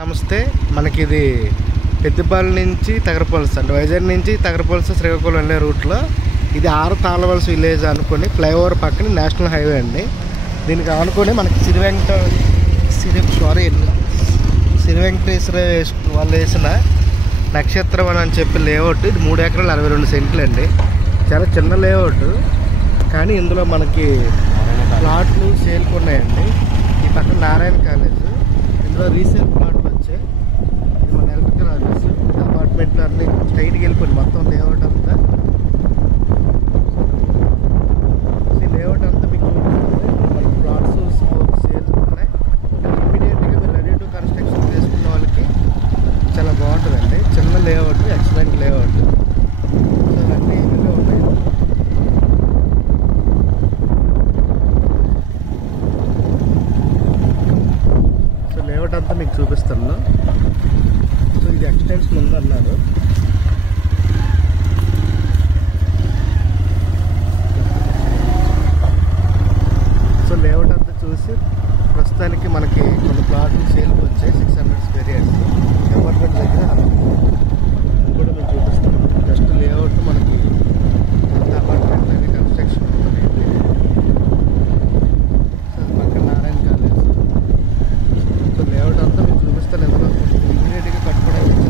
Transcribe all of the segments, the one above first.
నమస్తే. మనకి ఇది పెద్దపల్లి నుంచి తగరపల్స్ అంటే వైజాగ్ నుంచి తగరపల్స్ శ్రీకాకుళం వెళ్ళే రూట్లో ఇది 6 తాళవలస విలేజ్ అనుకుని ఫ్లైఓవర్ పక్కన నేషనల్ హైవే అండి. దీనికి ఆనుకొని మనకి శ్రీ వెంకటేశ్వర వాళ్ళు వేసిన నక్షత్రం అని చెప్పి లేఅవుట్. ఇది 3 ఎకరాలు 62 సెంట్లు అండి. చాలా చిన్న లేఅవుట్, కానీ ఇందులో మనకి ప్లాట్లు సేల్కి ఉన్నాయండి. ఈ పక్కన నారాయణ కాలేజ్, ఇందులో రీసేల్ ప్లాట్లు వచ్చాయి. మన ఎలక్ట్రికల్ ఆఫీస్, అపార్ట్మెంట్లు అన్నీ స్ట్రైట్కి వెళ్ళిపోయింది మొత్తం లేఅవుట్ అంతా. ఈ లేఅవుట్ అంతా మీకు మనకి ప్లాట్స్ సేల్ ఉన్నాయి. ఇమీడియట్గా మీరు రెడీ టు కన్స్ట్రక్షన్ చేసుకున్న వాళ్ళకి చాలా బాగుంటుందండి. చిన్న లేఅవుట్, ఎక్సలెంట్ లేఅవుట్. సో అన్నీ ఇందులో ఉన్నాయి. లేఅవుట్ అంతా మీకు చూపిస్తాను. సో ఇది ఎక్స్టెన్షన్ ఉందన్నారు. సో లేఅవుట్ అంతా చూసి ప్రస్తుతానికి మనకి కొన్ని ప్లాట్లు సేల్కి వచ్చాయి. 600 స్క్వేర్ యార్డ్స్ అపార్ట్మెంట్ దగ్గర కూడా మీకు చూపిస్తాను. జస్ట్ లేఅవుట్ మనకి ఎంత అపార్ట్మెంట్ అనేది కన్స్ట్రక్షన్ ఉంటుంది. సో అది పక్కన నారాయణ కాలేజ్. సో లేఅవుట్ అంతా మీకు చూపిస్తాను. ఎందులో ఇమీడియట్గా కట్టుకోవడానికి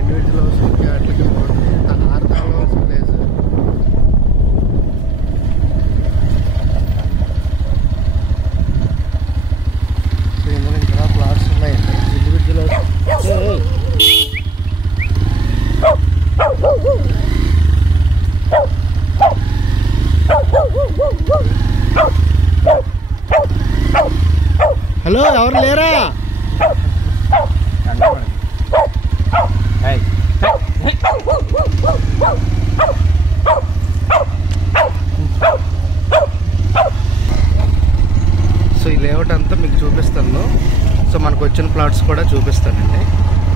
ఇండివిజువల్ హౌస్కి అట్లకి బాగుంటుంది. 6 తాళవలస విలేజ్. సో ఇందులో ఇంకా ప్లాట్స్ ఉన్నాయండి. Individual house. హలో, ఎవరు లేరా? సో ఈ లేఅవుట్ అంతా మీకు చూపిస్తాను. సో మనకు వచ్చిన ప్లాట్స్ కూడా చూపిస్తానండి.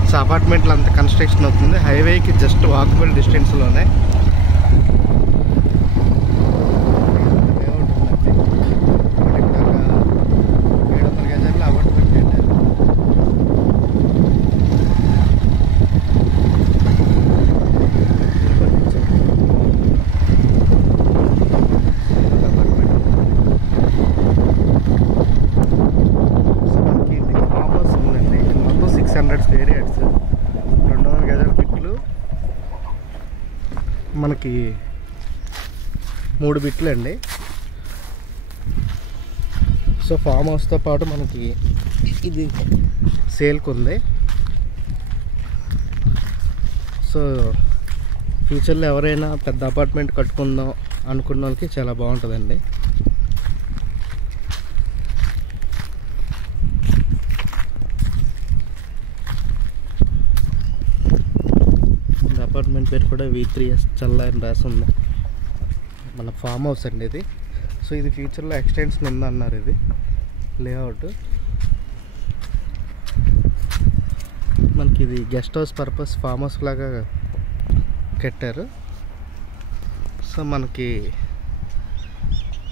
సో అపార్ట్మెంట్లు అంతా కన్స్ట్రక్షన్ అవుతుంది. హైవేకి జస్ట్ వాకబుల్ డిస్టెన్స్లోనే లేఅవుట్ ఉందండి. 700 గజాల్లో అపార్ట్మెంట్ కట్టారు. సో మనకి ఇది ఫామ్ హౌస్ ఉందండి. ఇది మొత్తం 600 స్క్వేర్ యార్డ్స్, 200 గజాల బిట్లు. మనకి 3 బిట్లు అండి. సో ఫామ్ హౌస్తో పాటు మనకి ఇది సేల్కి ఉంది. సో ఫ్యూచర్లో ఎవరైనా పెద్ద అపార్ట్మెంట్ కట్టుకుందాం అనుకున్న వాళ్ళకి చాలా బాగుంటుందండి. అపార్ట్మెంట్ పేరు కూడా V3S చల్లా అని రాసి ఉంది. మన ఫామ్ హౌస్ అండి ఇది. సో ఇది ఫ్యూచర్లో ఎక్స్టెన్షన్ ఉందన్నారు. ఇది లేఅవుట్ మనకి ఇది guest house purpose farm house లాగా కట్టారు. సో మనకి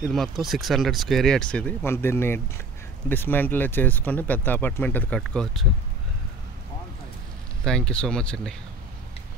ఇది మొత్తం 600 స్క్వేర్ యార్డ్స్. ఇది మనం దీన్ని డిస్మాంటిల్ చేసుకొని పెద్ద అపార్ట్మెంట్ అది కట్టుకోవచ్చు. థ్యాంక్ యూ సో మచ్ అండి.